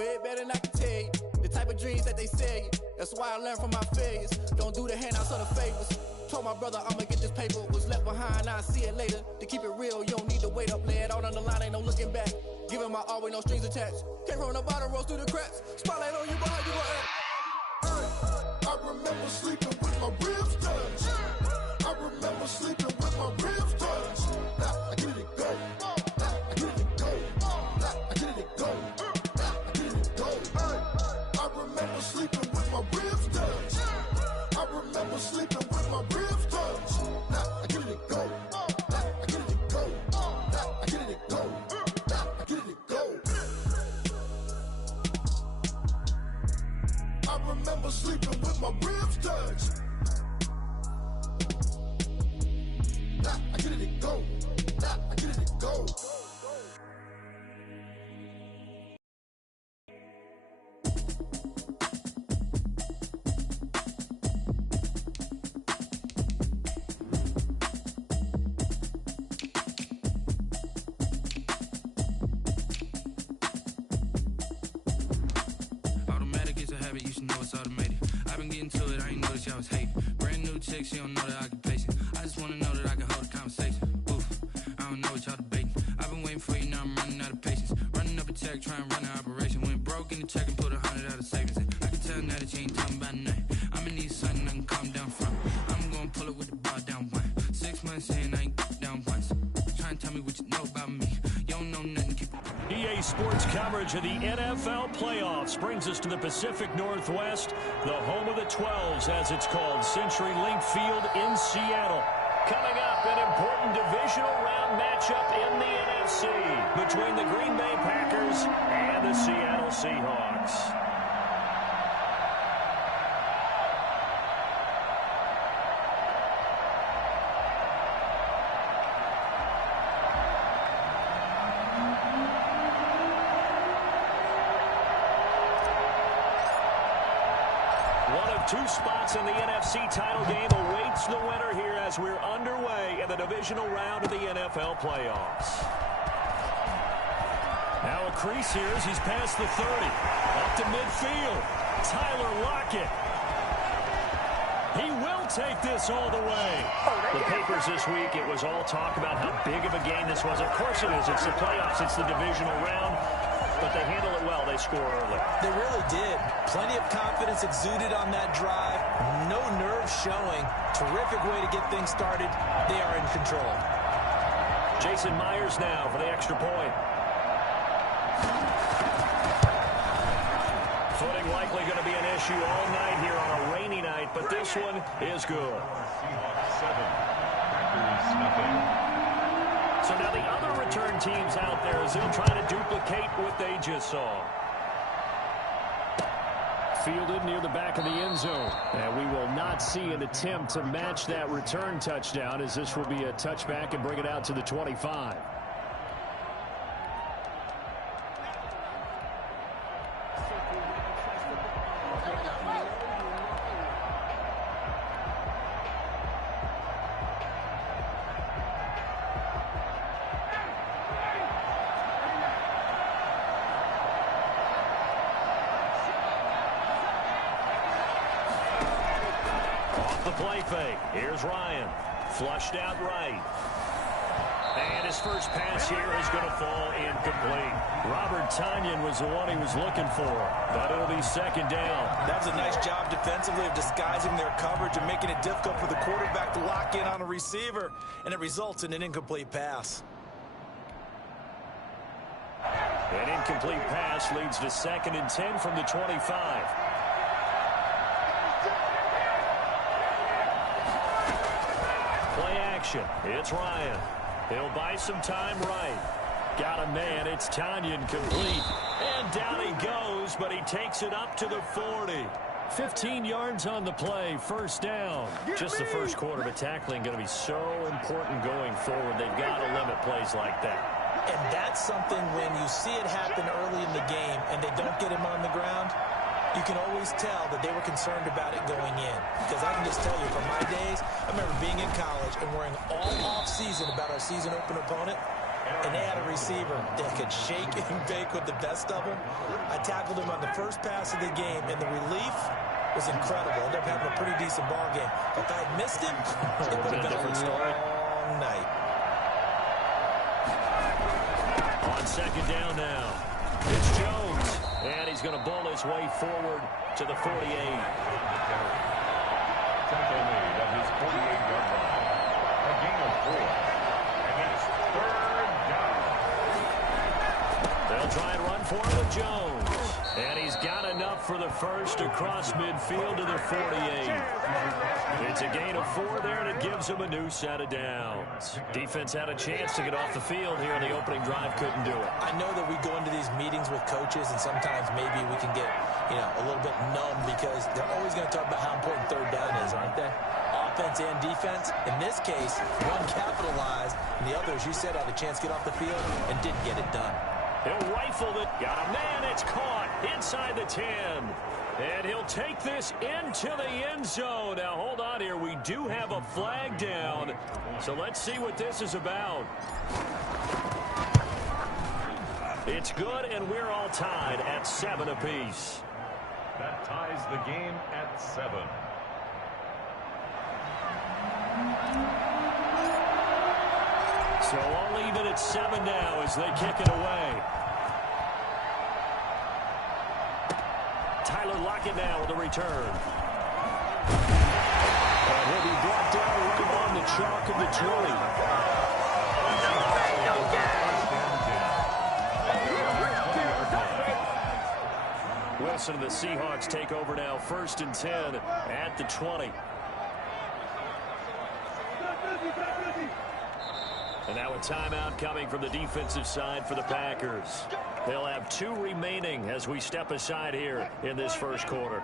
way better than I can tell you. The type of dreams that they sell you. That's why I learned from my failures. Don't do the handouts or the favors. Told my brother I'ma get this paper. Was left behind, I'll see it later. To keep it real, you don't need to wait up. Lay it out on the line, ain't no looking back. Giving my all with no strings attached. Came from the bottom, rose through the cracks. Spotlight on you, but how you gon' act? I remember sleeping with my ribs touched. I remember sleeping with my ribs touched. I get it go. I get it go. I get it go. I get it go. I remember sleeping with my ribs touched. I remember sleeping with my ribs touched. I get it go. I get it go. I get it go. I get it go. I remember sleeping with my ribs touched. I get it go. I get it go. Automatic is a habit, you should know it's automated. I've been getting to it, I ain't noticed y'all was hating. Brand new chick, she don't know that I can pace it. I just wanna know that I can hold a conversation. Oof, I don't know what y'all debating. I've been waiting for you, now I'm running out of patience. Running up a check, trying to run an operation. Went broke in the check and put 100 out of savings in. I can tell now that you ain't talking about nothing. I'm gonna need something I can calm down from. I'm gonna pull it with the bar down one. 6 months in, I ain't down once. Try and tell me what you know about me. You don't know nothing, keep EA Sports coverage of the NFL playoffs brings us to the Pacific Northwest, the home of the 12s, as it's called, CenturyLink Field in Seattle. Coming up, an important divisional round matchup in the NFC between the Green Bay Packers and the Seattle Seahawks. Two spots in the NFC title game awaits the winner here as we're underway in the divisional round of the NFL playoffs. Now a crease here as he's past the 30. Up to midfield. Tyler Lockett. He will take this all the way. The papers this week, it was all talk about how big of a game this was. Of course it is. It's the playoffs. It's the divisional round. But they handle it well. They score early. They really did. Plenty of confidence exuded on that drive. No nerves showing. Terrific way to get things started. They are in control. Jason Myers now for the extra point. Footing likely going to be an issue all night here on a rainy night, but this one is good. 7. So now the other return teams out there as they'll try to duplicate what they just saw. Fielded near the back of the end zone. And we will not see an attempt to match that return touchdown, as this will be a touchback and bring it out to the 25. Play fake. Here's Ryan. Flushed out right. And his first pass here is going to fall incomplete. Robert Tonyan was the one he was looking for, but it'll be second down. That was a nice job defensively of disguising their coverage and making it difficult for the quarterback to lock in on a receiver, and it results in an incomplete pass. An incomplete pass leads to 2nd and 10 from the 25. It's Ryan. He'll buy some time right. Got a man. It's Tonyan complete. And down he goes, but he takes it up to the 40. 15 yards on the play. First down. Just the first quarter, but tackling going to be so important going forward. They've got to limit plays like that. And that's something when you see it happen early in the game and they don't get him on the ground, you can always tell that they were concerned about it going in. Because I can just tell you, from my days, I remember being in college and worrying all off-season about our season-open opponent. and they had a receiver that could shake and bake with the best of them. I tackled him on the first pass of the game, and the relief was incredible. Ended up having a pretty decent ball game. If I had missed him, it would have been a long night. On second down now, it's Jones, and he's going to bull his way forward to the 48. Temple lead at his 48-yard line. A gain of 4. And it's third down. They'll try and run for it with Jones. And he's got enough for the first across midfield to the 48. It's a gain of 4 there, and it gives him a new set of downs. Defense had a chance to get off the field here in the opening drive, couldn't do it. I know that we go into these meetings with coaches, and sometimes maybe we can get, a little bit numb because they're always going to talk about how important third down is, aren't they? Offense and defense. In this case, one capitalized, and the other, as you said, had a chance to get off the field and didn't get it done. He'll rifle it. Got a man. It's caught inside the 10. And he'll take this into the end zone. Now, hold on here. We do have a flag down. So let's see what this is about. It's good, and we're all tied at 7 apiece. That ties the game at 7. So all even at 7 now as they kick it away. Tyler Lockett now with a return. And he'll be brought down right on the chalk of the 20. Wilson and the Seahawks take over now, 1st and 10 at the 20. And now a timeout coming from the defensive side for the Packers. They'll have 2 remaining as we step aside here in this first quarter.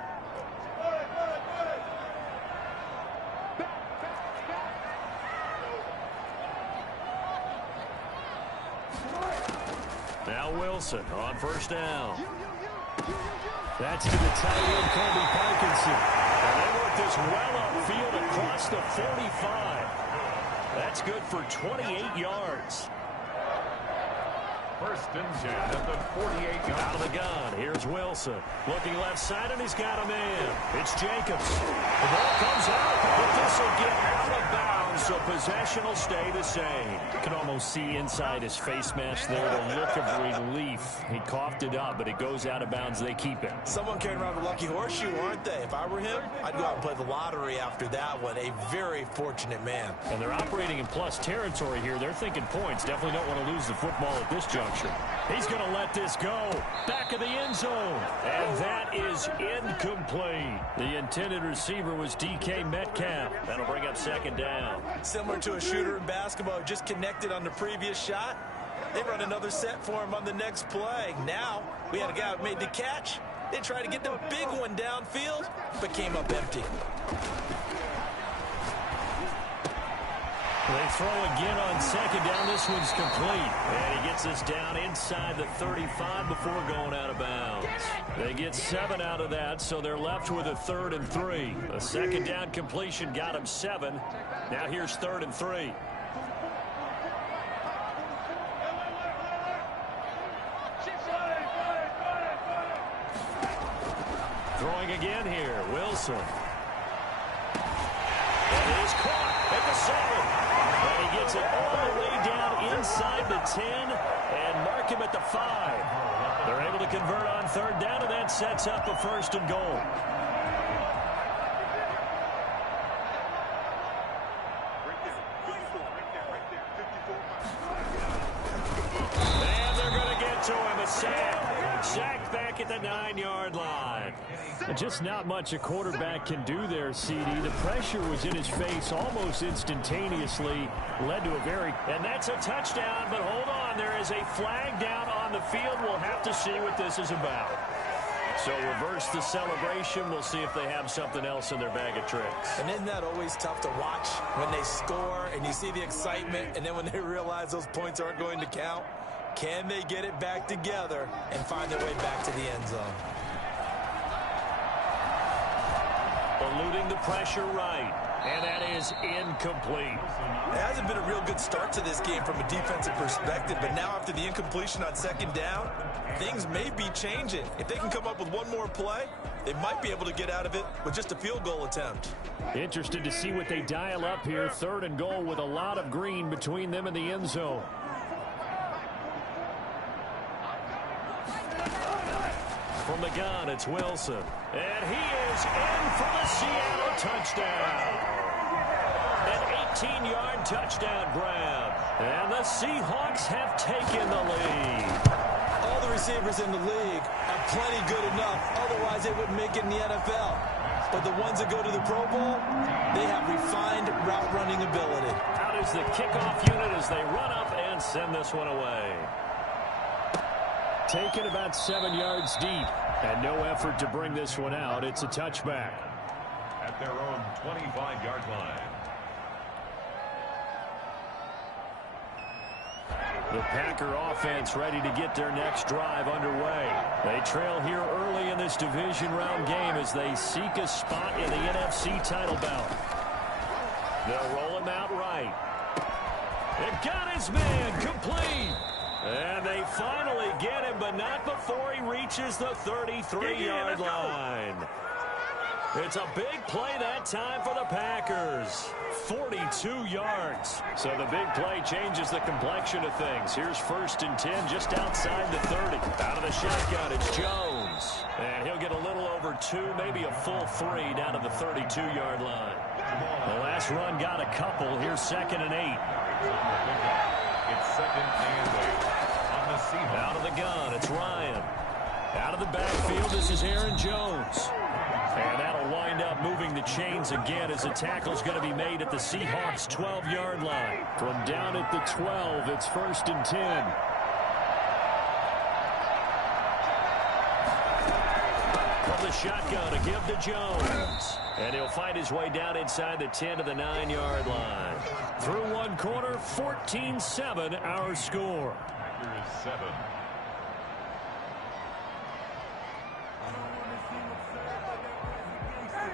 Now Wilson on 1st down. That's to the tight end, Colby Parkinson. And they work this well upfield across the 45. That's good for 28 yards. 1st and 10 at the 48-yard. Out of the gun. Here's Wilson. Looking left side, and he's got a man. It's Jacobs. The ball comes out, but this will get out of bounds, so possession will stay the same. You can almost see inside his face mask there the look of relief. He coughed it up, but it goes out of bounds. They keep it. Someone carrying around a lucky horseshoe, aren't they? If I were him, I'd go out and play the lottery after that one. A very fortunate man. And they're operating in plus territory here. They're thinking points. Definitely don't want to lose the football at this juncture. He's going to let this go. Back of the end zone. And that is incomplete. The intended receiver was DK Metcalf. That'll bring up 2nd down. Similar to a shooter in basketball, just connected on the previous shot. They run another set for him on the next play. Now, we had a guy who made the catch. They tried to get the big one downfield, but came up empty. They throw again on 2nd down. This one's complete. And he gets this down inside the 35 before going out of bounds. They get 7 out of that, so they're left with a 3rd and 3. A 2nd down completion got him 7. Now here's 3rd and 3. Throwing again here, Wilson. And it is caught at the 7. And he gets it all the way down inside the 10 and mark him at the 5. They're able to convert on 3rd down, and that sets up a 1st and goal. And they're going to get to him. A sack. Sack back at the 9-yard line. Just not much a quarterback can do there, CD. The pressure was in his face almost instantaneously. Led to a very... And that's a touchdown, but hold on. There is a flag down on the field. We'll have to see what this is about. So reverse the celebration. We'll see if they have something else in their bag of tricks. And isn't that always tough to watch when they score and you see the excitement, and then when they realize those points aren't going to count? Can they get it back together and find their way back to the end zone? Eluding the pressure right. And that is incomplete. It hasn't been a real good start to this game from a defensive perspective, but now after the incompletion on second down, things may be changing. If they can come up with one more play, they might be able to get out of it with just a field goal attempt. Interested to see what they dial up here. 3rd and goal with a lot of green between them and the end zone. From the gun, it's Wilson. And he is in for the Seattle touchdown. An 18-yard touchdown grab. And the Seahawks have taken the lead. All the receivers in the league are plenty good enough. Otherwise, they wouldn't make it in the NFL. But the ones that go to the Pro Bowl, they have refined route running ability. Out is the kickoff unit as they run up and send this one away. Taken about 7 yards deep. And no effort to bring this one out. It's a touchback. At their own 25-yard line. The Packer offense ready to get their next drive underway. They trail here early in this division round game as they seek a spot in the NFC title bout. They'll roll him out right. It got his man complete. And they finally get him, but not before he reaches the 33-yard line. It's a big play that time for the Packers. 42 yards. So the big play changes the complexion of things. Here's 1st and 10 just outside the 30. Out of the shotgun, it's Jones. And he'll get a little over 2, maybe a full 3 down to the 32-yard line. The last run got a couple. Here's 2nd and 8. It's 2nd and 8. Out of the gun, it's Ryan. Out of the backfield, this is Aaron Jones. And that'll wind up moving the chains again as a tackle's going to be made at the Seahawks' 12-yard line. From down at the 12, it's 1st and 10. From the shotgun, a give to Jones. And he'll find his way down inside the 10 to the 9-yard line. Through one quarter, 14-7 our score. 7.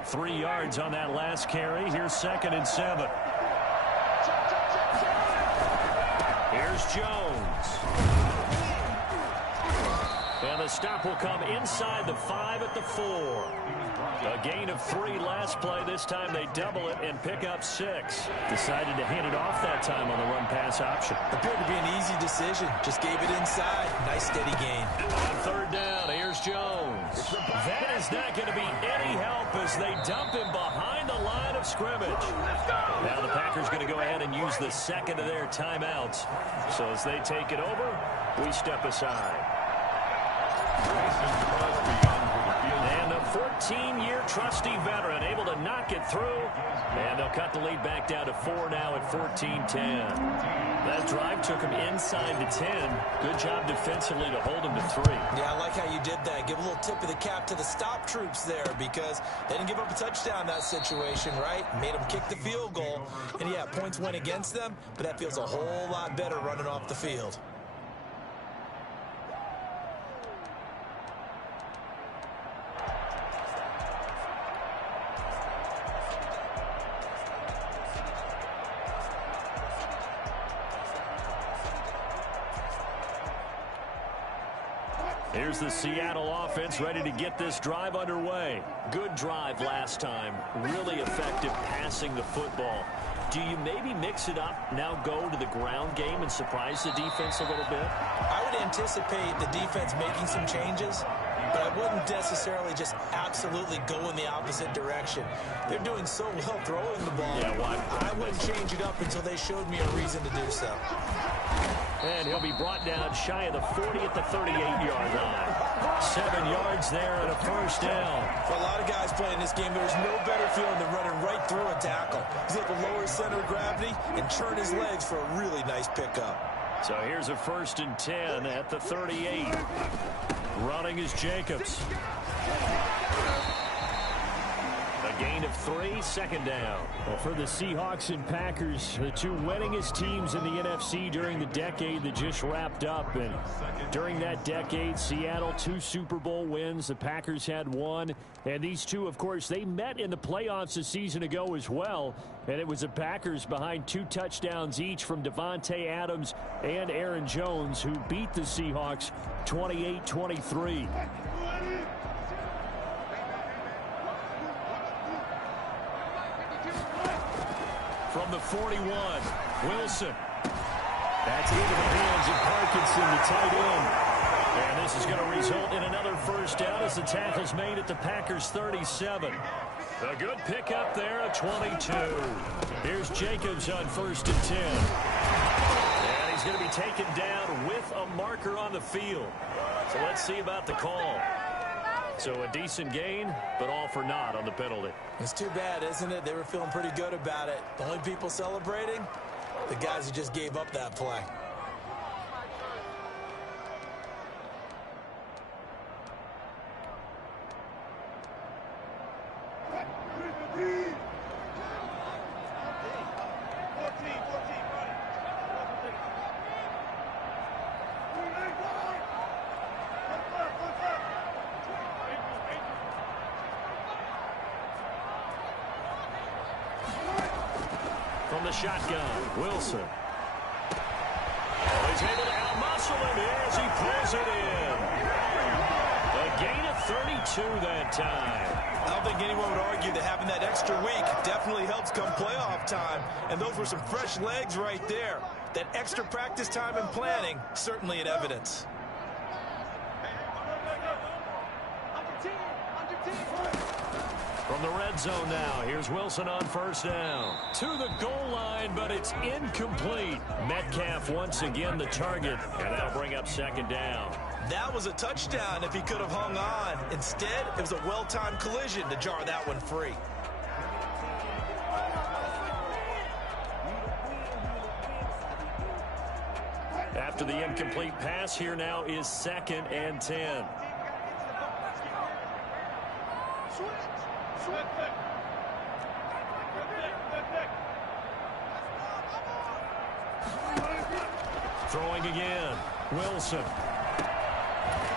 3 yards on that last carry. Here's 2nd and 7. Here's Jones. And the stop will come inside the 5 at the 4. A gain of 3 last play. This time they double it and pick up 6. Decided to hand it off that time on the run-pass option. Appeared to be an easy decision. Just gave it inside. Nice steady gain. On 3rd down, here's Jones. That is not going to be any help as they dump him behind the line of scrimmage. Now the Packers going to go ahead and use the 2nd of their timeouts. So as they take it over, we step aside. And a 14-year trusty veteran able to knock it through. And they'll cut the lead back down to 4 now at 14-10. That drive took him inside the 10. Good job defensively to hold him to 3. Yeah, I like how you did that. Give a little tip of the cap to the stop troops there because they didn't give up a touchdown in that situation, right? Made them kick the field goal. And, yeah, points went against them, but that feels a whole lot better running off the field. Here's the Seattle offense ready to get this drive underway. Good drive last time. Really effective passing the football. Do you maybe mix it up, now go to the ground game and surprise the defense a little bit? I would anticipate the defense making some changes, but I wouldn't necessarily just absolutely go in the opposite direction. They're doing so well throwing the ball. Yeah, I wouldn't change it up until they showed me a reason to do so. And he'll be brought down shy of the 40 at the 38-yard line. 7 yards there and a 1st down. For a lot of guys playing this game, there's no better feeling than running right through a tackle. He's able to lower his center of gravity and churn his legs for a really nice pickup. So here's a 1st and 10 at the 38. Running is Jacobs. A gain of 3, second down. Well, for the Seahawks and Packers, the two winningest teams in the NFC during the decade that just wrapped up. And during that decade, Seattle 2 Super Bowl wins. The Packers had 1. And these two, of course, they met in the playoffs a season ago as well. And it was the Packers behind 2 touchdowns each from Devontae Adams and Aaron Jones, who beat the Seahawks 28-23. From the 41, Wilson. That's into the hands of Parkinson, the tight end. And this is going to result in another first down as the tackle's made at the Packers' 37. A good pickup there at 22. Here's Jacobs on 1st and 10. And he's going to be taken down with a marker on the field. So let's see about the call. So a decent gain, but all for naught on the penalty. It's too bad, isn't it? They were feeling pretty good about it. The only people celebrating, the guys who just gave up that play. From the shotgun, Wilson. He's able to out-muscle him as he pulls it in. A gain of 32 that time. I don't think anyone would argue that having that extra week definitely helps come playoff time. And those were some fresh legs right there. That extra practice time and planning, certainly in evidence. From the red zone now, here's Wilson on 1st down. To the goal line, but it's incomplete. Metcalf once again the target, and that'll bring up 2nd down. That was a touchdown if he could have hung on. Instead, it was a well-timed collision to jar that one free. After the incomplete pass, here now is 2nd and 10. Throwing again, Wilson.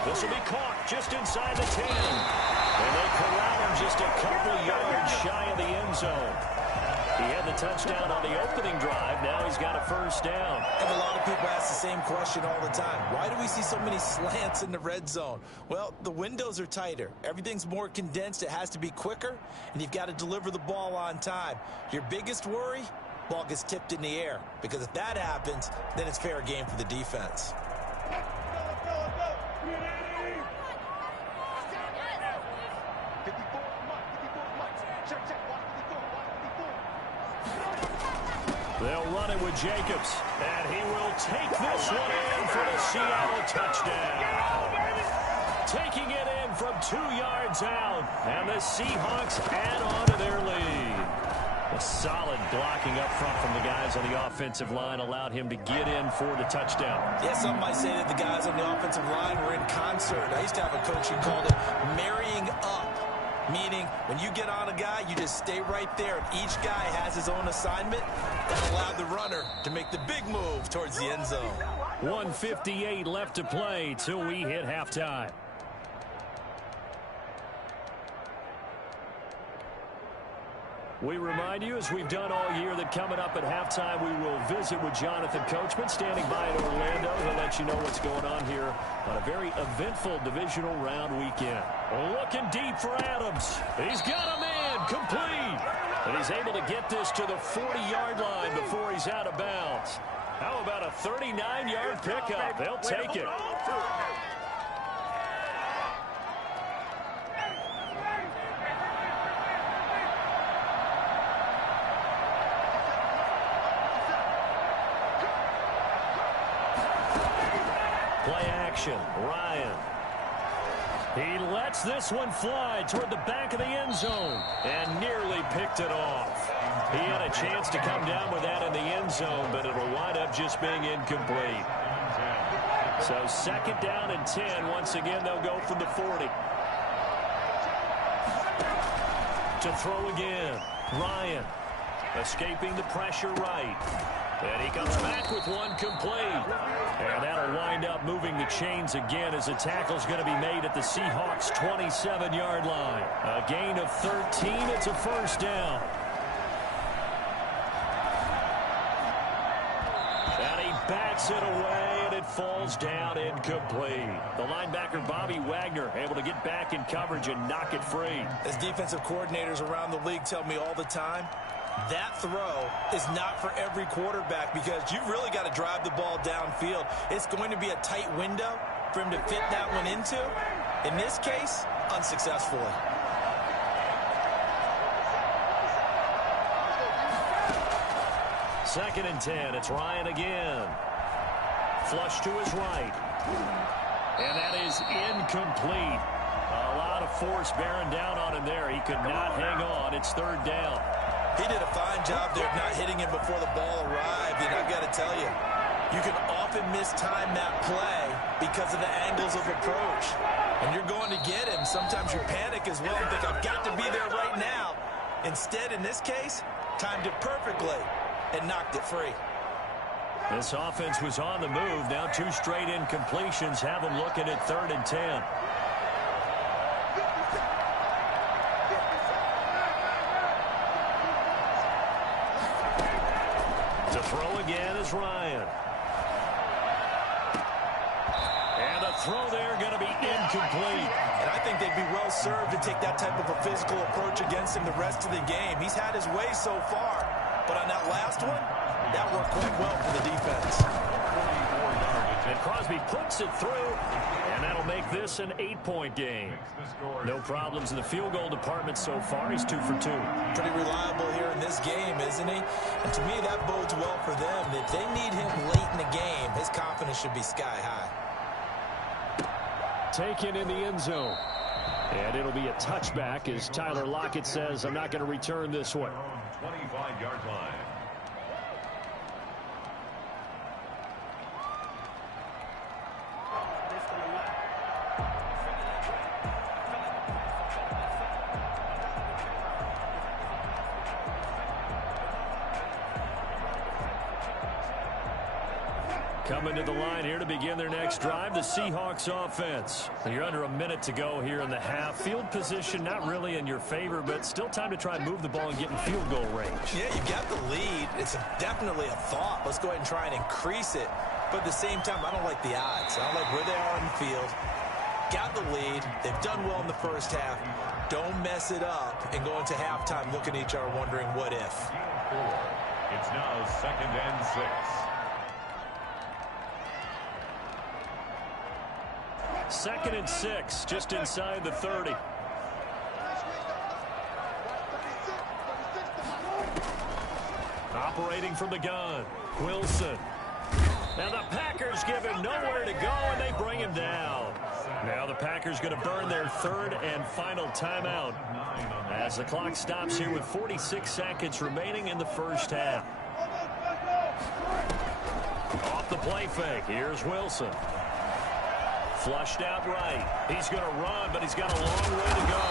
This will be caught just inside the 10. And they corral him just a couple yards shy of the end zone. He had the touchdown on the opening drive. Now he's got a 1st down. And a lot of people ask the same question all the time. Why do we see so many slants in the red zone? Well, the windows are tighter. Everything's more condensed. It has to be quicker, and you've got to deliver the ball on time. Your biggest worry? Ball gets tipped in the air, because if that happens, then it's fair game for the defense. They'll run it with Jacobs, and he will take this one in for the Seattle touchdown. Taking it in from 2 yards out, and the Seahawks add on to their lead. A solid blocking up front from the guys on the offensive line allowed him to get in for the touchdown. Yeah, some might say that the guys on the offensive line were in concert. I used to have a coach who called it marrying up, meaning when you get on a guy, you just stay right there, and each guy has his own assignment that allowed the runner to make the big move towards the end zone. 1:58 left to play till we hit halftime. We remind you, as we've done all year, that coming up at halftime, we will visit with Jonathan Coachman, standing by in Orlando. He'll let you know what's going on here on a very eventful divisional round weekend. Looking deep for Adams. He's got a man complete. And he's able to get this to the 40-yard line before he's out of bounds. How about a 39-yard pickup? They'll take it. Play action, Ryan. He lets this one fly toward the back of the end zone and nearly picked it off. He had a chance to come down with that in the end zone, but it'll wind up just being incomplete. So 2nd down and 10. Once again, they'll go from the 40. To throw again. Ryan escaping the pressure right. And he comes back with one complete. And that'll wind up moving the chains again as the tackle's going to be made at the Seahawks' 27-yard line. A gain of 13. It's a first down. And he bats it away, and it falls down incomplete. The linebacker, Bobby Wagner, able to get back in coverage and knock it free. As defensive coordinators around the league tell me all the time, that throw is not for every quarterback because you've really got to drive the ball downfield. It's going to be a tight window for him to fit that one into. In this case, unsuccessfully. Second and 10. It's Ryan again. Flush to his right. And that is incomplete. A lot of force bearing down on him there. He could not hang on. It's third down. He did a fine job there of not hitting him before the ball arrived. And I've got to tell you, you can often mistime that play because of the angles of approach. And you're going to get him. Sometimes you panic as well and think, I've got to be there right now. Instead, in this case, timed it perfectly and knocked it free. This offense was on the move. Now 2 straight incompletions have them looking at 3rd and 10. To throw again is Ryan. And a throw there going to be incomplete. And I think they'd be well served to take that type of a physical approach against him the rest of the game. He's had his way so far. But on that last one, that worked quite well for the defense. And Crosby puts it through, and that'll make this an 8-point game. No problems in the field goal department so far. He's 2 for 2. Pretty reliable here in this game, isn't he? And to me, that bodes well for them. If they need him late in the game, his confidence should be sky high. Taken in the end zone. And it'll be a touchback as Tyler Lockett says, I'm not going to return this one. 25-yard line. Coming to the line here to begin their next drive, the Seahawks offense. You're under a minute to go here in the half. Field position not really in your favor, but still time to try and move the ball and get in field goal range. Yeah, you got the lead. It's definitely a thought. Let's go ahead and try and increase it. But at the same time, I don't like the odds. I don't like where they are on the field. Got the lead. They've done well in the first half. Don't mess it up and go into halftime looking at each other wondering what if. It's now 2nd and 6. 2nd and 6, just inside the 30. Operating from the gun, Wilson. Now the Packers give him nowhere to go, and they bring him down. Now the Packers going to burn their 3rd and final timeout as the clock stops here with 46 seconds remaining in the first half. Off the play fake, here's Wilson. Flushed out right. He's going to run, but he's got a long way to go.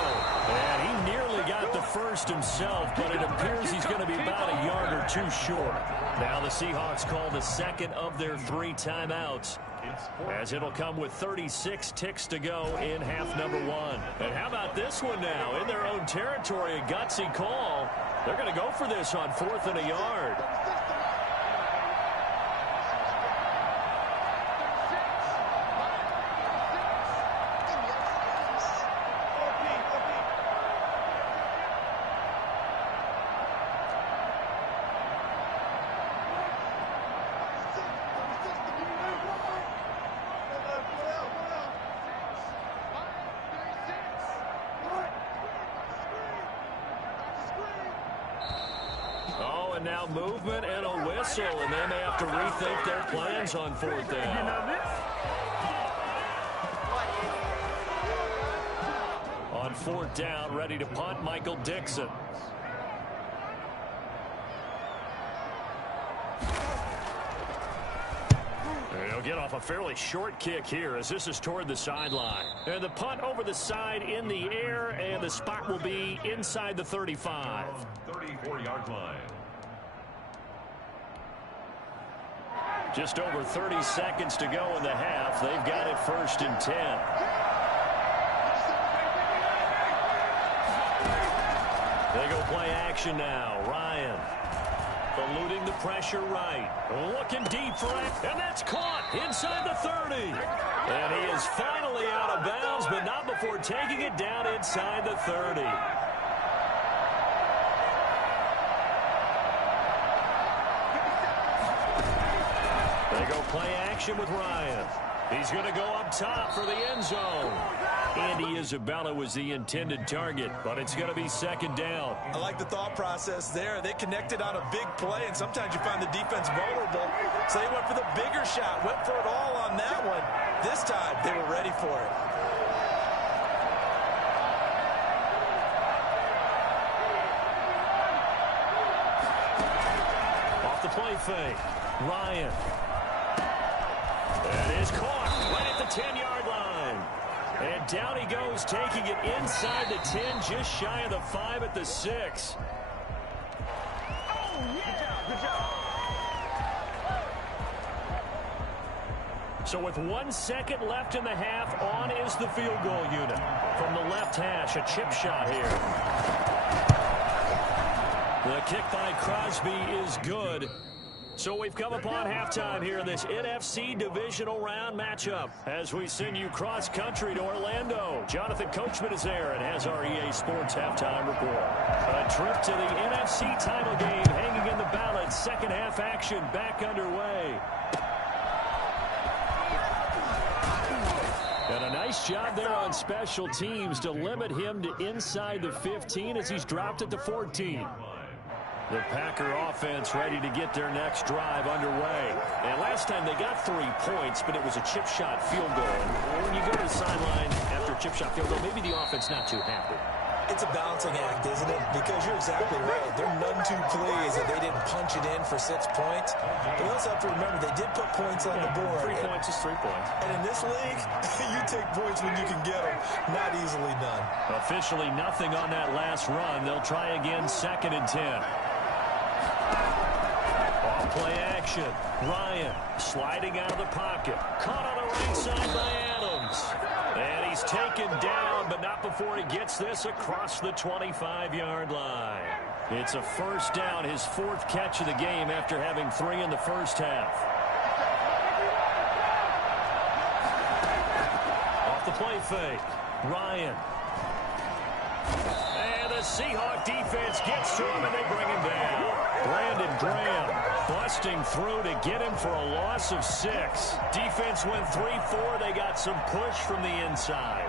And he nearly got the first himself, but it appears he's going to be about a yard or 2 short. Now the Seahawks call the 2nd of their 3 timeouts, as it'll come with 36 ticks to go in half number 1. And how about this one now? In their own territory, a gutsy call. They're going to go for this on 4th and a yard. Now movement and a whistle, and they may have to rethink their plans on 4th down. On 4th down, ready to punt, Michael Dixon. He'll get a off a fairly short kick here as this is toward the sideline. And the punt over the side in the air, and the spot will be inside the 35. 34-yard line. Just over 30 seconds to go in the half. They've got it 1st and 10. They go play action now. Ryan eluding the pressure right. Looking deep for it. And that's caught inside the 30. And he is finally out of bounds, but not before taking it down inside the 30. They go play action with Ryan. He's going to go up top for the end zone. Andy Isabella was the intended target, but it's going to be 2nd down. I like the thought process there. They connected on a big play, and sometimes you find the defense vulnerable. So they went for the bigger shot, went for it all on that one. This time, they were ready for it. Off the play fake. Ryan. It is caught right at the 10-yard line. And down he goes, taking it inside the 10, just shy of the 5 at the 6. Good job. So with 1 second left in the half, on is the field goal unit. From the left hash, a chip shot here. The kick by Crosby is good. So we've come upon halftime here in this NFC divisional round matchup as we send you cross-country to Orlando. Jonathan Coachman is there and has our EA Sports halftime report. A trip to the NFC title game hanging in the balance. Second half action back underway. And a nice job there on special teams to limit him to inside the 15 as he's dropped it to 14. The Packer offense ready to get their next drive underway. And last time they got 3 points, but it was a chip shot field goal. And when you go to the sideline after a chip shot field goal, maybe the offense not too happy. It's a balancing act, isn't it? Because you're exactly right. They're none too pleased that they didn't punch it in for 6 points. But you also have to remember they did put points on the board. 3 points is 3 points. And in this league, you take points when you can get them. Not easily done. Officially nothing on that last run. They'll try again 2nd and 10. Off play action. Ryan sliding out of the pocket. Caught on the right side by Adams. And he's taken down, but not before he gets this across the 25-yard line. It's a 1st down, his 4th catch of the game after having 3 in the first half. Off the play fake. Ryan. And the Seahawk defense gets to him, and they bring him down. Brandon Graham busting through to get him for a loss of 6. Defense went 3-4. They got some push from the inside.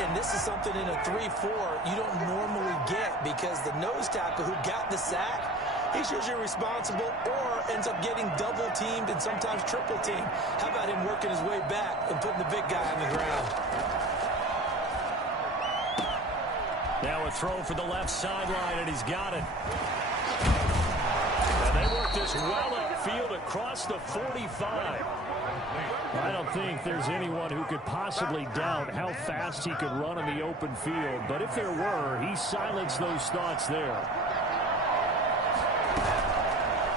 And this is something in a 3-4 you don't normally get because the nose tackle who got the sack, he's usually responsible or ends up getting double-teamed and sometimes triple-teamed. How about him working his way back and putting the big guy on the ground? Now a throw for the left sideline, and he's got it. And they work this well upfield across the 45. I don't think there's anyone who could possibly doubt how fast he could run in the open field. But if there were, he silenced those thoughts there.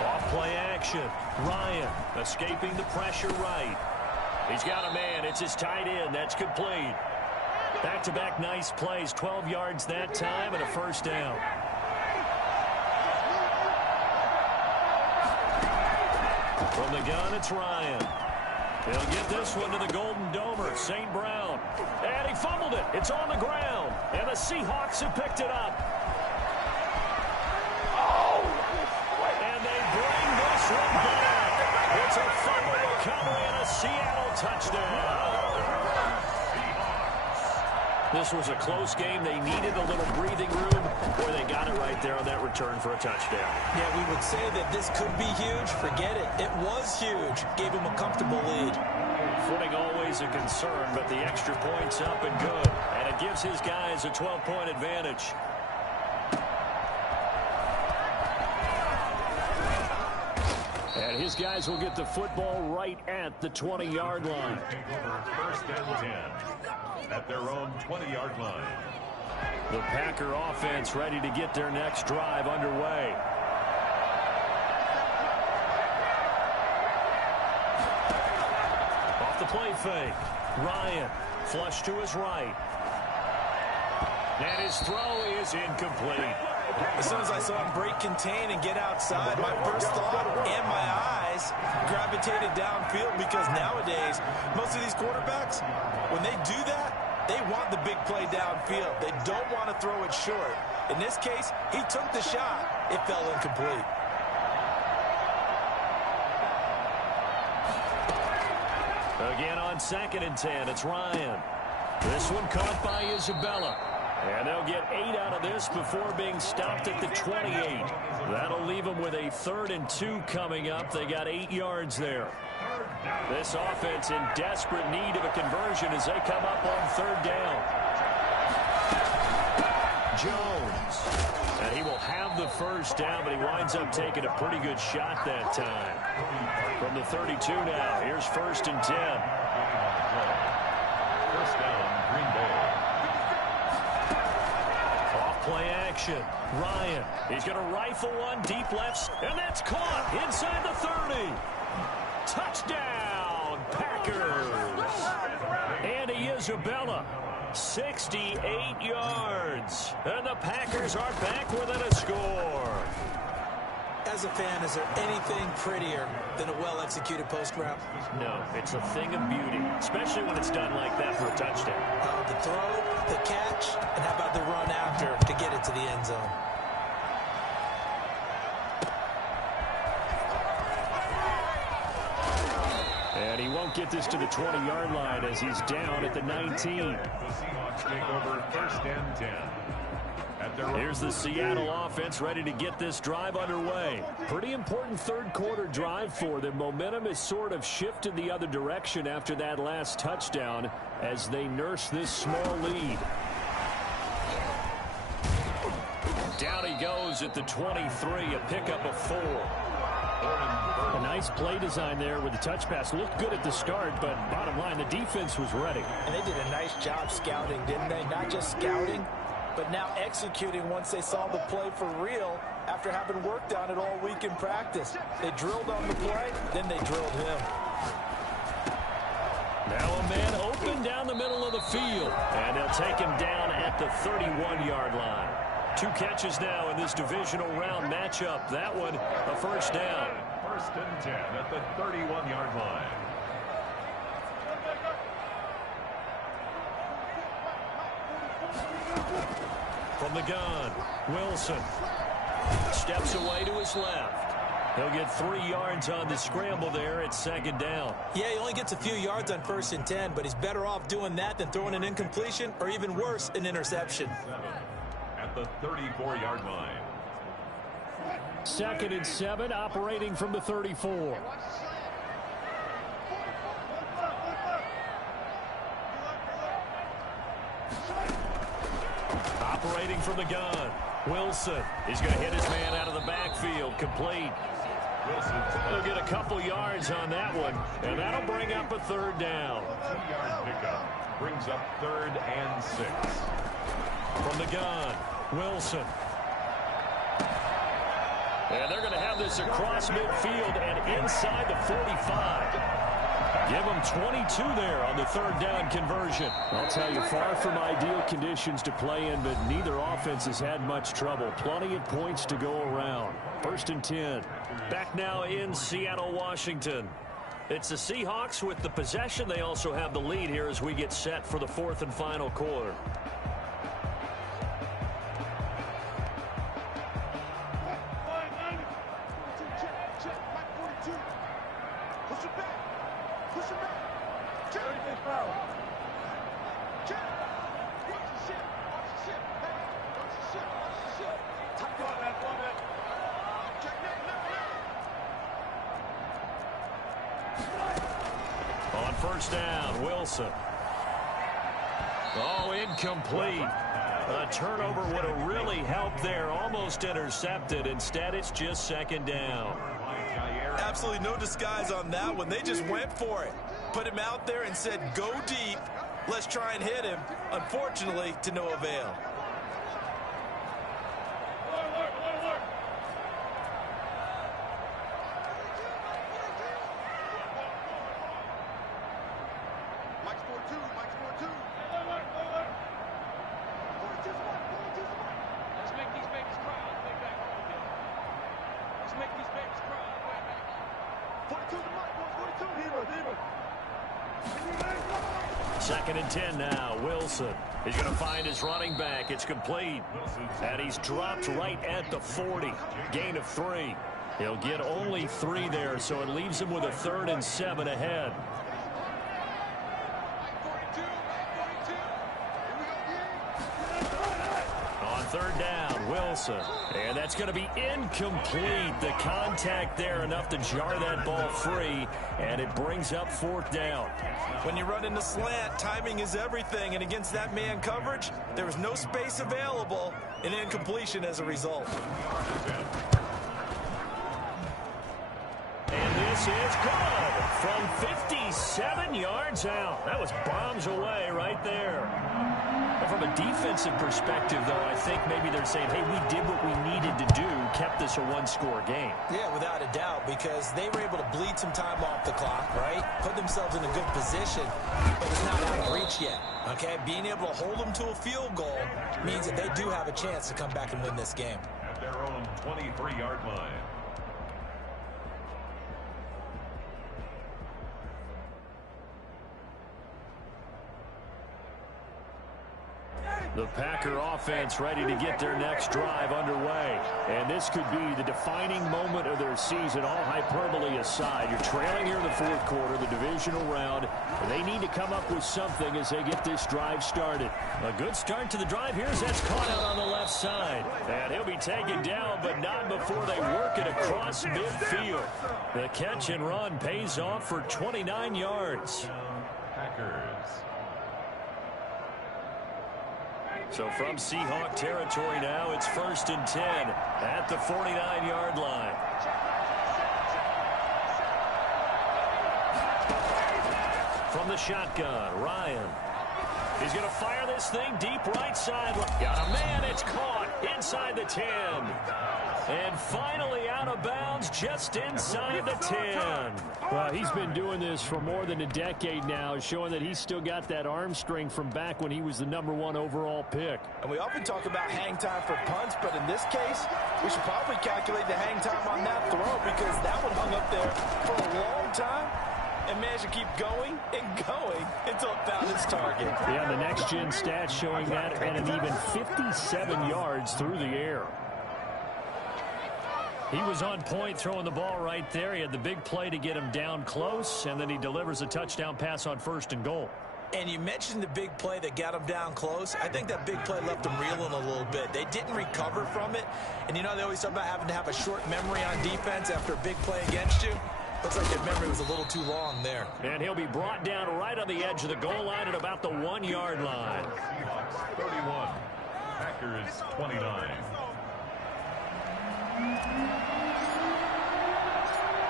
Off play action. Ryan escaping the pressure right. He's got a man. It's his tight end. That's complete. Back-to-back nice plays. 12 yards that time and a 1st down. From the gun, it's Ryan. He'll get this one to the Golden Domer, St. Brown. And he fumbled it. It's on the ground. And the Seahawks have picked it up. And they bring this one back. It's a fumble recovery and a Seattle touchdown. This was a close game. They needed a little breathing room, where they got it right there on that return for a touchdown. Yeah, we would say that this could be huge. Forget it. It was huge. Gave him a comfortable lead. Footing always a concern, but the extra point's up and good. And it gives his guys a 12-point advantage. And his guys will get the football right at the 20-yard line. First and 10 at their own 20-yard line. The Packer offense ready to get their next drive underway. Off the play fake. Ryan, flush to his right. And his throw is incomplete. As soon as I saw him break contain and get outside, my first thought and my eyes gravitated downfield, because nowadays, most of these quarterbacks, when they do that, they want the big play downfield. They don't want to throw it short. In this case, he took the shot. It fell incomplete. Again on 2nd and 10, it's Ryan. This one caught by Isabella. And they'll get 8 out of this before being stopped at the 28. That'll leave them with a 3rd and 2 coming up. They got 8 yards there. This offense in desperate need of a conversion as they come up on 3rd down. Jones. And he will have the first down, but he winds up taking a pretty good shot that time. From the 32 now, here's 1st and 10. First down, Green Bay. Play action. Ryan. He's going to rifle one deep left. And that's caught inside the 30. Touchdown, Packers. Andy Isabella. 68 yards. And the Packers are back within a score. As a fan, is there anything prettier than a well-executed post route? No, it's a thing of beauty, especially when it's done like that for a touchdown. The throw, the catch, and how about the run after to get it to the end zone? And he won't get this to the 20-yard line as he's down at the 19. The Seahawks take over 1st and 10. Here's the Seattle offense ready to get this drive underway. Pretty important 3rd quarter drive for them. Momentum has sort of shifted the other direction after that last touchdown as they nurse this small lead. Down he goes at the 23, a pickup of 4. A nice play design there with the touch pass. Looked good at the start, but bottom line, the defense was ready. And they did a nice job scouting, didn't they? Not just scouting, but now executing once they saw the play for real after having worked on it all week in practice. They drilled on the play, then they drilled him. Now a man open down the middle of the field, and they'll take him down at the 31-yard line. 2 catches now in this divisional round matchup. That one, a first down. 1st and 10 at the 31-yard line. From the gun, Wilson steps away to his left. He'll get 3 yards on the scramble there at 2nd down. Yeah, he only gets a few yards on 1st and 10, but he's better off doing that than throwing an incompletion or even worse, an interception. At the 34-yard line. 2nd and 7, operating from the 34. Operating from the gun, Wilson. He's going to hit his man out of the backfield, complete. He'll get a couple yards on that one, and that'll bring up a 3rd down. 2-yard pickup brings up 3rd and 6. From the gun, Wilson. And they're going to have this across midfield and inside the 45. Give them 22 there on the 3rd down conversion. I'll tell you, far from ideal conditions to play in, but neither offense has had much trouble. Plenty of points to go around. 1st and 10. Back now in Seattle, Washington. It's the Seahawks with the possession. They also have the lead here as we get set for the 4th and final quarter. On 1st down, Wilson. Oh, incomplete. A turnover would have really helped there. Almost intercepted. Instead, it's just 2nd down. absolutely no disguise on that one. They just went for it. Put him out there and said, go deep. Let's try and hit him. Unfortunately, to no avail. Second and 10 now. Wilson. He's going to find his running back. It's complete. And he's dropped right at the 40. Gain of 3. He'll get only 3 there, so it leaves him with a 3rd and 7 ahead. On 3rd down, Wilson. And that's going to be incomplete. The contact there enough to jar that ball free, and it brings up 4th down. When you run in the slant, timing is everything, and against that man coverage, there was no space available, and incompletion as a result. And this is good from 57 yards out. That was bombs away right there. And from a defensive perspective, though, I think maybe they're saying, hey, we did what we needed to do, kept this a one-score game. Yeah, without a doubt, because they were able to bleed some time off the clock, right? Put themselves in a good position, but it's not out of reach yet, okay? Being able to hold them to a field goal means that they do have a chance to come back and win this game. At their own 23-yard line. The Packer offense ready to get their next drive underway. And this could be the defining moment of their season, all hyperbole aside. You're trailing here in the 4th quarter, the divisional round. They need to come up with something as they get this drive started. A good start to the drive here as that's caught out on the left side. And he'll be taken down, but not before they work it across midfield. The catch and run pays off for 29 yards. Packers. So from Seahawk territory now, it's 1st and 10 at the 49-yard line. From the shotgun, Ryan. He's going to fire this thing deep right side. Got a man, it's caught inside the 10. And finally out of bounds just inside the 10. Well, he's been doing this for more than a decade now, showing that he's still got that arm strength from back when he was the #1 overall pick. And we often talk about hang time for punts, but in this case, we should probably calculate the hang time on that throw because that one hung up there for a long time and managed to keep going and going until it found its target. Yeah, the next-gen stats showing that at an even 57 yards through the air. He was on point throwing the ball right there. He had the big play to get him down close, and then he delivers a touchdown pass on 1st and goal. And you mentioned the big play that got him down close. I think that big play left him reeling a little bit. They didn't recover from it. And you know, they always talk about having to have a short memory on defense after a big play against you. Looks like their memory was a little too long there. And he'll be brought down right on the edge of the goal line at about the 1-yard line. Seahawks 31. Packers 29.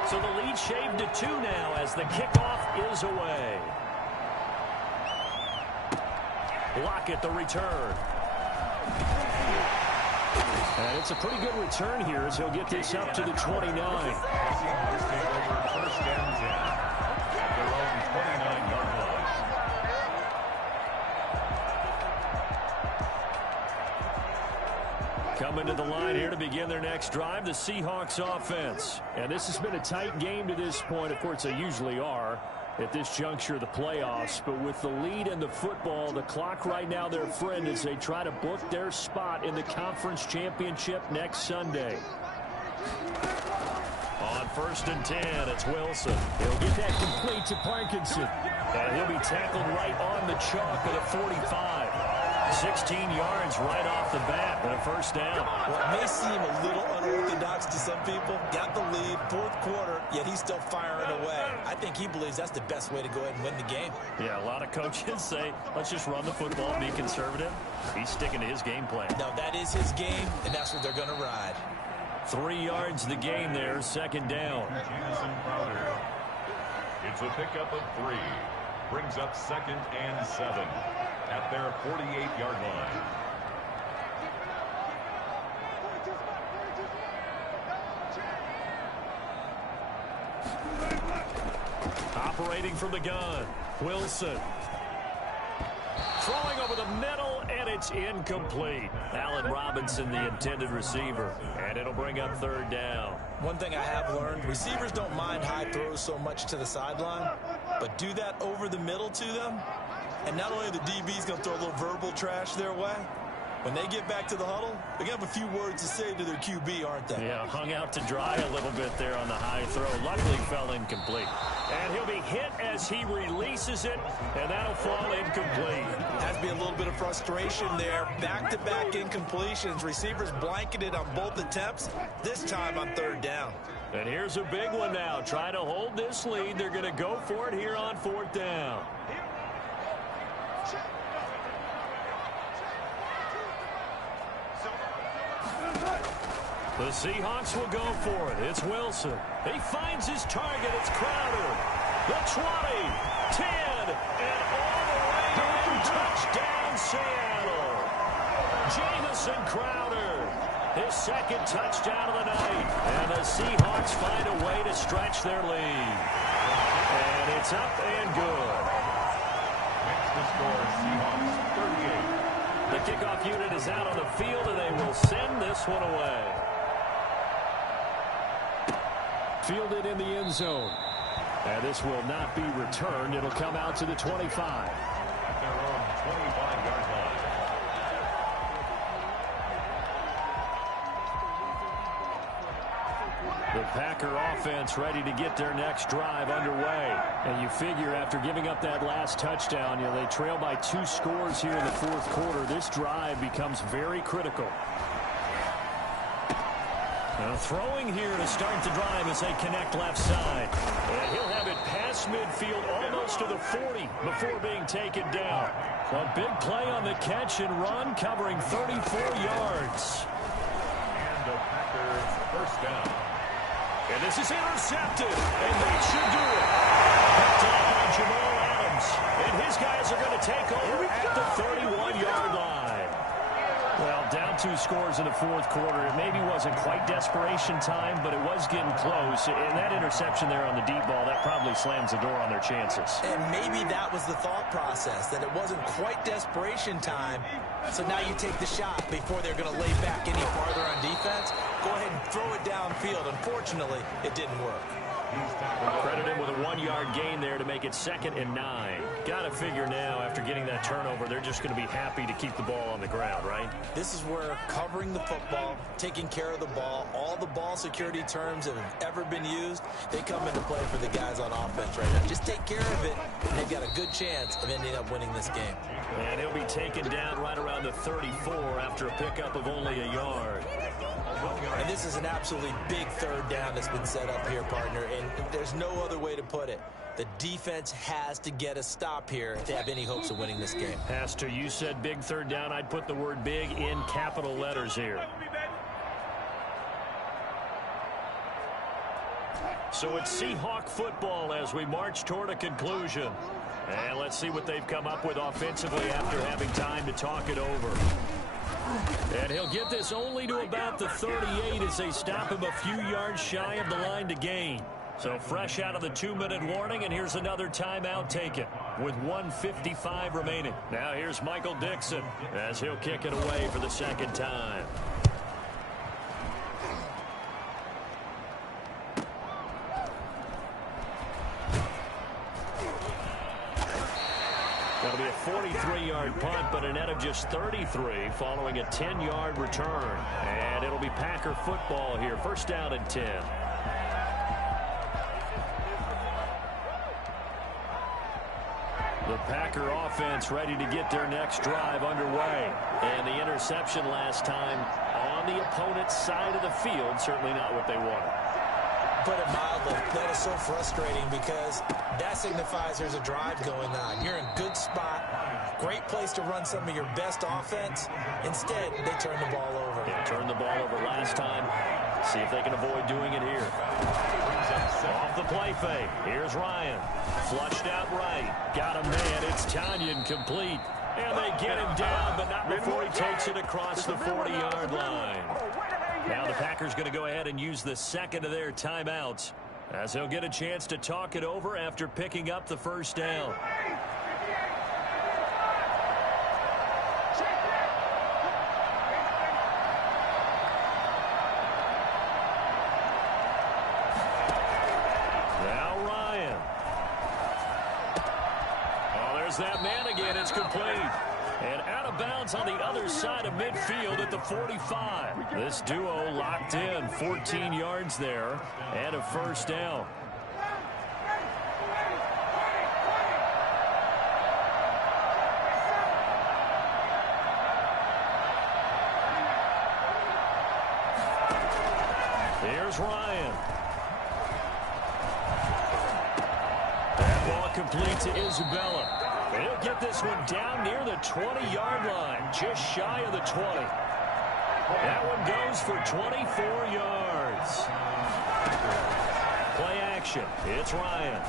So the lead shaved to 2 now as the kickoff is away. Lockett the return. And it's a pretty good return here as he'll get this up to the 29. Seahawks take over 1st and 10 at their own 29-yard line. Coming to the line here to begin their next drive, the Seahawks offense. And this has been a tight game to this point. Of course, they usually are at this juncture of the playoffs. But with the lead in the football, the clock right now their friend as they try to book their spot in the conference championship next Sunday. On 1st and 10, it's Wilson. He'll get that complete to Parkinson. And he'll be tackled right on the chalk of the 45. 16 yards right off the bat and a 1st down. Well, it may seem a little unorthodox to some people. Got the lead, 4th quarter, yet he's still firing away. I think he believes that's the best way to go ahead and win the game. Yeah, a lot of coaches say, let's just run the football and be conservative. He's sticking to his game plan. No, that is his game, and that's what they're going to ride. 3 yards the gain there, second down. It's a pickup of 3. Brings up 2nd and 7 at their 48-yard line. Operating from the gun, Wilson. Throwing over the middle, and it's incomplete. Allen Robinson, the intended receiver, and it'll bring up 3rd down. One thing I have learned, receivers don't mind high throws so much to the sideline, but do that over the middle to them, and not only the DB's going to throw a little verbal trash their way, when they get back to the huddle, they're going to have a few words to say to their QB, aren't they? Yeah, hung out to dry a little bit there on the high throw. Luckily fell incomplete. And he'll be hit as he releases it, and that'll fall incomplete. Has to be a little bit of frustration there. Back-to-back incompletions. Receivers blanketed on both attempts, this time on 3rd down. And here's a big one now. Try to hold this lead. They're going to go for it here on 4th down. The Seahawks will go for it. It's Wilson. He finds his target. It's Crowder. The 20, 10, and all the way in. Touchdown, Seattle. Jamison Crowder, his 2nd touchdown of the night. And the Seahawks find a way to stretch their lead. And it's up and good. Makes the score Seahawks 38. The kickoff unit is out on the field, and they will send this one away. Fielded in the end zone. And this will not be returned. It'll come out to the 25. At their own 25-yard line. The Packer offense ready to get their next drive underway. And you figure after giving up that last touchdown, they trail by 2 scores here in the 4th quarter. This drive becomes very critical. Now throwing here to start the drive as they connect left side. And he'll have it past midfield almost to the 40 before being taken down. A big play on the catch and run covering 34 yards. And the Packers first down. And this is intercepted, and that should do it. Picked up by Jamal Adams, and his guys are going to take over at the 31-yard line. Well, down 2 scores in the 4th quarter. It maybe wasn't quite desperation time, but it was getting close. And that interception there on the deep ball, that probably slams the door on their chances. And maybe that was the thought process, that it wasn't quite desperation time. So now you take the shot before they're going to lay back any farther on defense. Go ahead and throw it downfield. Unfortunately, it didn't work. Credit him with a 1-yard gain there to make it 2nd and 9. Got to figure now, after getting that turnover, they're just going to be happy to keep the ball on the ground, right? This is where covering the football, taking care of the ball, all the ball security terms that have ever been used, they come into play for the guys on offense right now. Just take care of it, and they've got a good chance of ending up winning this game. And he'll be taken down right around the 34 after a pickup of only a yard. And this is an absolutely big 3rd down that's been set up here, partner, and there's no other way to put it. The defense has to get a stop here if they have any hopes of winning this game. Pastor, you said big 3rd down. I'd put the word big in capital letters here. So it's Seahawk football as we march toward a conclusion. And let's see what they've come up with offensively after having time to talk it over. And he'll get this only to about the 38 as they stop him a few yards shy of the line to gain. So fresh out of the 2-minute warning, and here's another timeout taken with 1:55 remaining. Now here's Michael Dixon as he'll kick it away for the 2nd time. That'll be a 43-yard punt, but a net of just 33 following a 10-yard return. And it'll be Packer football here. 1st down and 10. The Packer offense ready to get their next drive underway. And the interception last time on the opponent's side of the field, certainly not what they wanted. Put it mildly, that is so frustrating because that signifies there's a drive going on. You're in a good spot. Great place to run some of your best offense. Instead, they turn the ball over. Yeah, turned the ball over last time. See if they can avoid doing it here. Off the play fake. Here's Ryan. Flushed out right. Got a man. It's Yankinnnnggg complete. And they get him down, but not before he takes it across the 40-yard line. Now the Packers going to go ahead and use the second of their timeouts, as he'll get a chance to talk it over after picking up the first down. Now Ryan. Oh, there's that man again. It's complete. And out of bounds on the other side of midfield at the 45. This duo locked in. 14 yards there and a first down. Here's Ryan. That ball complete to Isabella. He'll get this one down near the 20-yard line, just shy of the 20. That one goes for 24 yards. Play action. It's Ryan.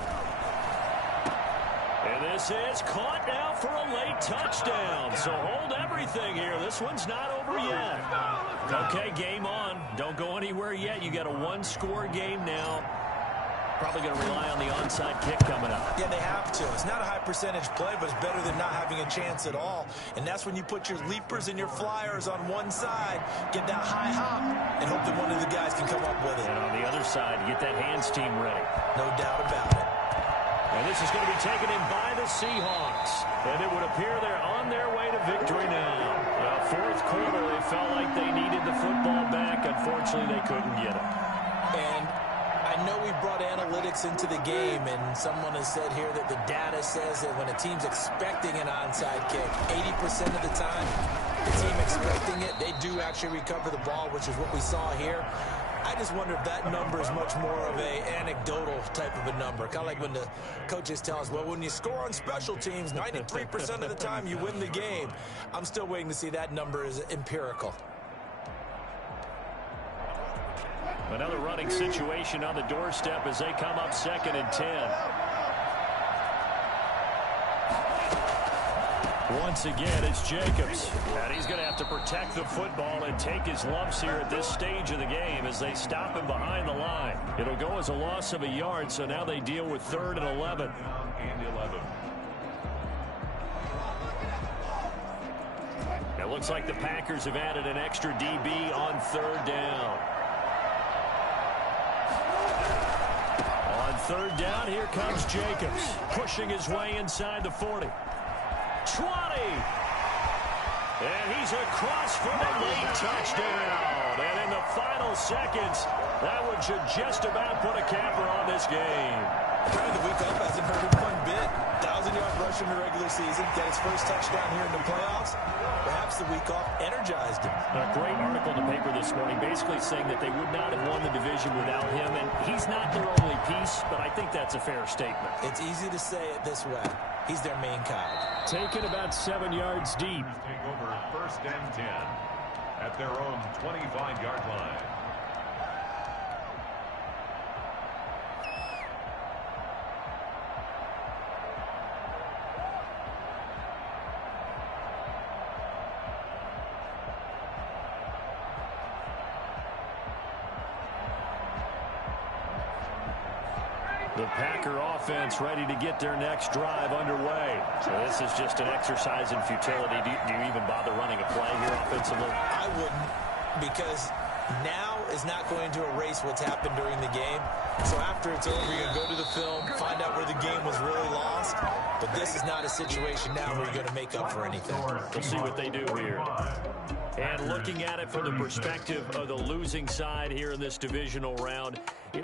And this is caught now for a late touchdown. So hold everything here. This one's not over yet. Okay, game on. Don't go anywhere yet. You got a one-score game now. Probably going to rely on the onside kick coming up. Yeah, they have to. It's not a high-percentage play, but it's better than not having a chance at all. And that's when you put your leapers and your flyers on one side, get that high hop, and hope that one of the guys can come up with it. And on the other side, get that hands team ready. No doubt about it. And this is going to be taken in by the Seahawks. And it would appear they're on their way to victory now. Fourth quarter, they felt like they needed the football back. Unfortunately, they couldn't get it. And I know we brought analytics into the game, and someone has said here that the data says that when a team's expecting an onside kick, 80% of the time, the team expecting it, they do actually recover the ball, which is what we saw here. I just wonder if that number is much more of a anecdotal type of a number. Kind of like when the coaches tell us, well, when you score on special teams, 93% of the time you win the game. I'm still waiting to see that number is empirical. Another running situation on the doorstep as they come up 2nd and 10. Once again, it's Jacobs. And he's going to have to protect the football and take his lumps here at this stage of the game as they stop him behind the line. It'll go as a loss of a yard, so now they deal with 3rd and 11. It looks like the Packers have added an extra DB on 3rd down. On 3rd down, here comes Jacobs, pushing his way inside the 40. 20. And he's across for the late touchdown. And in the final seconds, that one should just about put a capper on this game. The week up hasn't hurt him one bit. 1,000-yard rush in the regular season. Got his first touchdown here in the playoffs. Perhaps the week off energized him. A great article in the paper this morning basically saying that they would not have won the division without him. And he's not their only piece, but I think that's a fair statement. It's easy to say it this way. He's their main cog. Taken about 7 yards deep. Take over 1st and 10 at their own 25-yard line. The Packer offense ready to get their next drive underway. So this is just an exercise in futility. Do you even bother running a play here offensively? I wouldn't, because now is not going to erase what's happened during the game. So after it's over, you're going to go to the film, find out where the game was really lost. But this is not a situation now where you're going to make up for anything. We'll see what they do here. And looking at it from the perspective of the losing side here in this divisional round,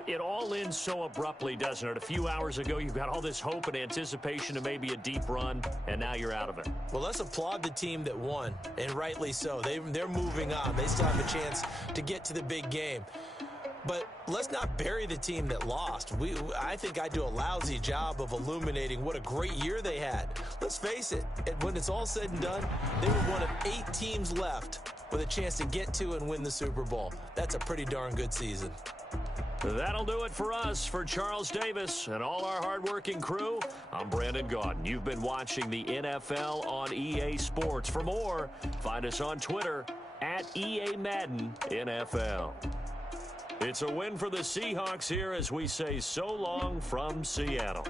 it all ends so abruptly, doesn't it? A few hours ago, you've got all this hope and anticipation of maybe a deep run, and now you're out of it. Well, let's applaud the team that won, and rightly so. They're moving on. They still have a chance to get to the big game. But let's not bury the team that lost. I think I do a lousy job of illuminating what a great year they had. Let's face it, when it's all said and done, they were one of 8 teams left with a chance to get to and win the Super Bowl. That's a pretty darn good season. That'll do it for us. For Charles Davis and all our hardworking crew, I'm Brandon Gaudin. You've been watching the NFL on EA Sports. For more, find us on Twitter at EA Madden NFL. It's a win for the Seahawks here as we say so long from Seattle.